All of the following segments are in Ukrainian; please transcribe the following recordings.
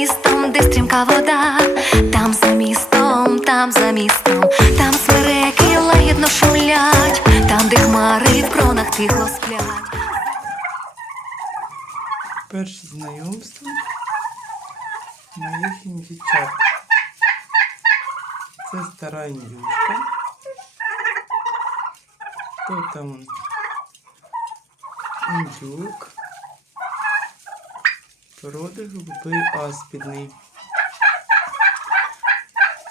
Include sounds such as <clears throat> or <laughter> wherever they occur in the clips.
містом, де стрімка вода, там за містом, там за містом, там смереки лагідно шумлять, там, де хмари в кронах тихо сплять. Перше знайомство моїх індючат. Це стара індюшка. Хто там? Індюк. Породи голубий аспідний.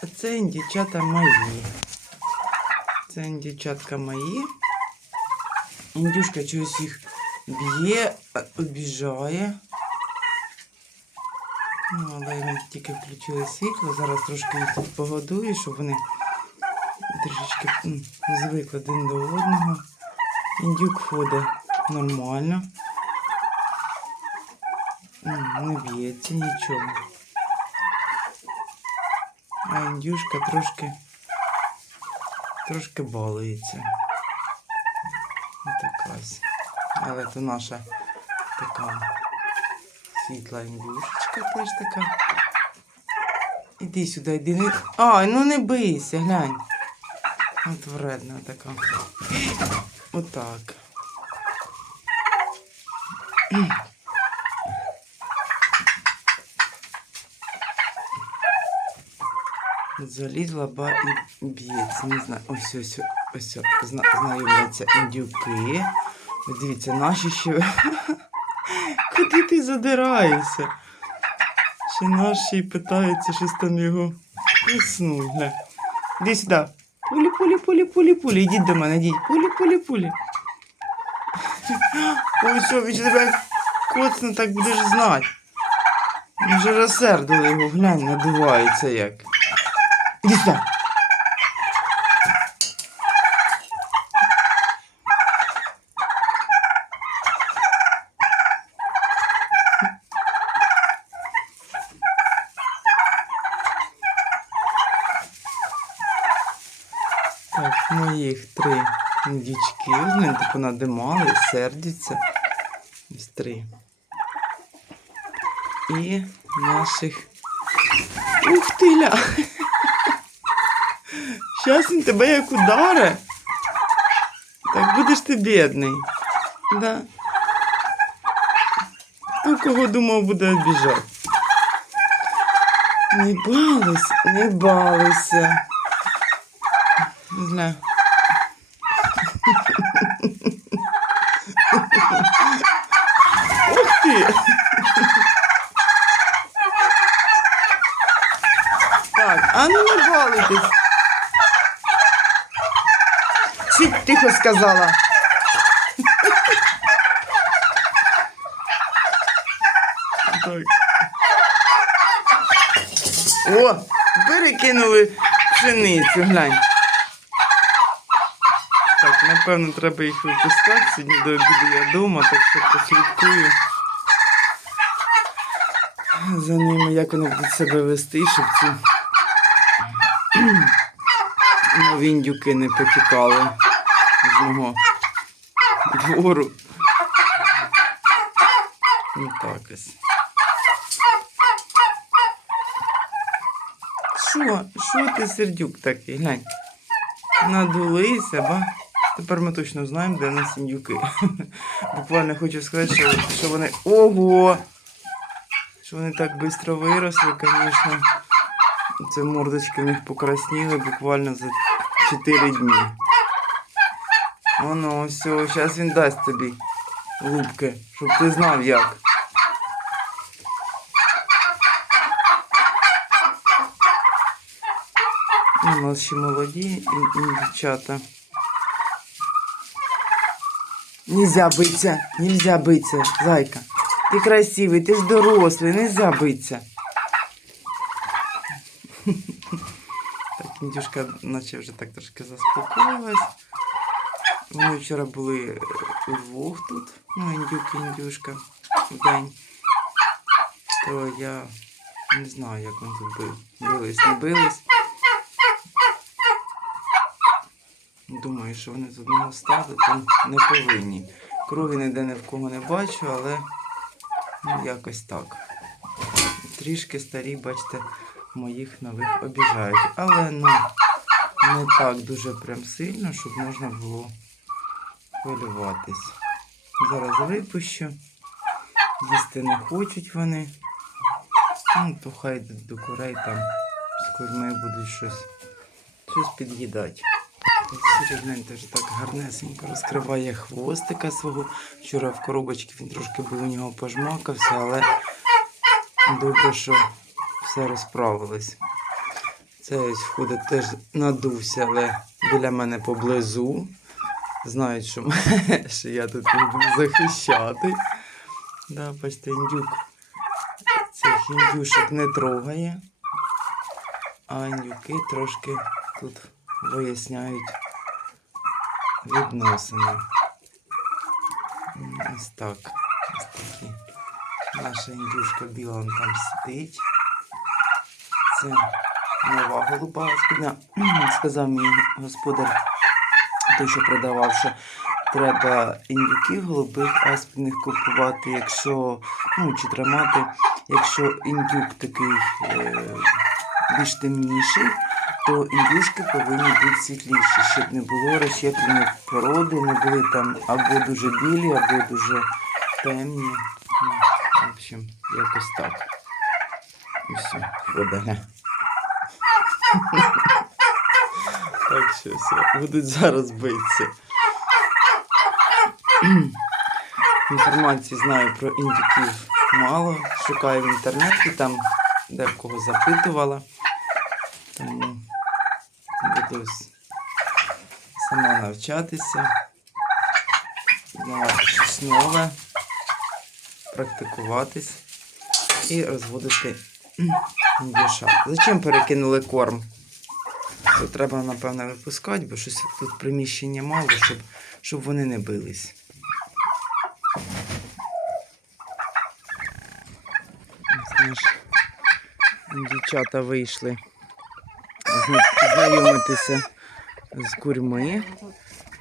А це індючата мої. Це індючатка мої. Індюшка чогось їх б'є, обіжає. Ну, але ми тільки включили світло. Зараз трошки їх тут погодую, щоб вони трішечки звикли один до одного. Індюк ходить нормально. Не б'ється нічого. А індюшка трошки трошки балується. Така ось. Але то наша така світла індюшечка теж така. Іди сюди, йди. Ай, ну не бийся, глянь. От вредна така. Отак. Залізла ба і б'ється. Не знаю. Ось ось ось зна, знайомляться індюки. Ось Дивіться, наші ще. <laughs> Куди ти задираєшся? Ще наші питаються щось там його. Гля. Іди сюди. Пулі, пулі, пулі, пулі, пулі. Ідіть до мене, ідіть. Пулі, пулі, пулі. <laughs> Ой, що, він тебе коцне так будеш знати. Вже розсердили його, глянь, надувається як. Іди сюди. Так, моїх три індючки. Вони типу надимали, сердяться. Ось три. І наших. Ух ти ля! Щас він тебе як ударе. Так будеш ти бідний. Да. Хто кого думав буде обіжати? Не балуйся, не балуйся. Зля. Ух ти! Так, а ну не балуйтесь. Сидь, тихо сказала. О, перекинули пшеницю, глянь. Так, напевно, треба їх випускати. Сьогодні до обіду я вдома, так що послідкую за ними, як вони будуть себе вести, щоб ці нові індюки не потікали з мого двору. Ну так ось. Що? Що ти сердюк такий? Глянь. Надулися, ба. Тепер ми точно знаємо, де у нас індюки. <laughs> Буквально хочу сказати, що, що вони. Ого! Що вони так швидко виросли, звісно. Це мордочки в них покрасніли буквально за 4 дні. Воно, все, зараз він дасть тобі лупки, щоб ти знав як. У нас ще молоді і, і дівчата. Нельзя биться, нельзя биться, зайка. Ти красивий, ти ж дорослий, нельзя биться. <laughs> Так, індюшка наче вже так трошки заспокоїлась. Вони вчора були е, удвох тут, ну, індюк індюшка в день. То я не знаю, як вони тут били. бились, не бились. Думаю, що вони з одного стаду там не повинні. Крові ніде ні в кого не бачу, але Ну, якось так. Трішки старі, бачите, моїх нових обіжають. Але ну, не так дуже прям сильно, щоб можна було хвилюватись. Зараз випущу. Їсти не хочуть вони. Ну, то хай до курей там з курми будуть щось, щось під'їдати. Сірий теж так гарнесенько розкриває хвостика свого. Вчора в коробочці він трошки був у нього пожмакався, але добре, що все розправилось. Це ось входить теж надувся, але біля мене поблизу. Знають, що, <laughs> що я тут люблю захищати. Да, бачите, індюк цих індюшок не трогає, а індюки трошки тут виясняють відносини. Ось так. Ось такі. Наша індюшка біла там сидить. Це нова голуба господня. <clears throat> Сказав мій господар, той, що продавав, треба індюків голубих аспідних купувати, якщо, ну, чи тримати, якщо індюк такий е, більш темніший, то індюшки повинні бути світліші, щоб не було розщеплених породи, не були там або дуже білі, або дуже темні. Ну, в общем, якось так. І все, вода. <laughs> Так що все, будуть зараз битися. <clears throat> Інформації знаю про індюків мало. Шукаю в інтернеті, там де в кого запитувала. Тому буду сама навчатися, знавати щось нове, практикуватись і розводити <clears throat> індюшат. Зачем перекинули корм? То треба, напевно, випускати, бо щось тут приміщення мало, щоб, щоб вони не бились. Дівчата вийшли зна- знайомитися з курьми.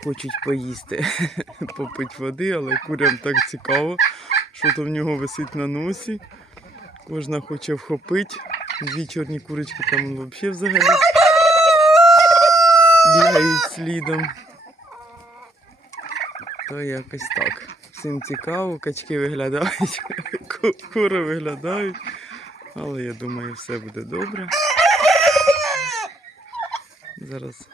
Хочуть поїсти, <laughs> попити води, але курям так цікаво, що то в нього висить на носі. Кожна хоче вхопити. Дві чорні курочки там взагалі взагалі бігають слідом. То якось так. Всім цікаво, качки виглядають, <laughs> кури виглядають. Але я думаю, все буде добре. Зараз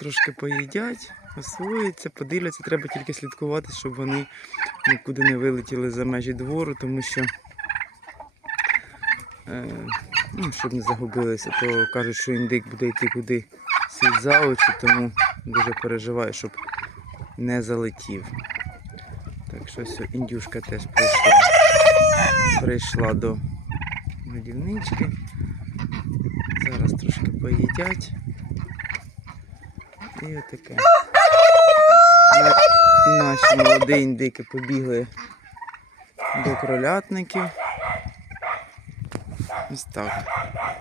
трошки поїдять, освоюються, подивляться. Треба тільки слідкувати, щоб вони нікуди не вилетіли за межі двору, тому що е, ну, щоб не загубилися, то кажуть, що індик буде йти куди світ за очі, тому дуже переживаю, щоб не залетів. Так що все, індюшка теж прийшла, прийшла до годівнички. Зараз трошки поїдять. І отаке. На- Наші молоді індики побігли до кролятників. Ось так.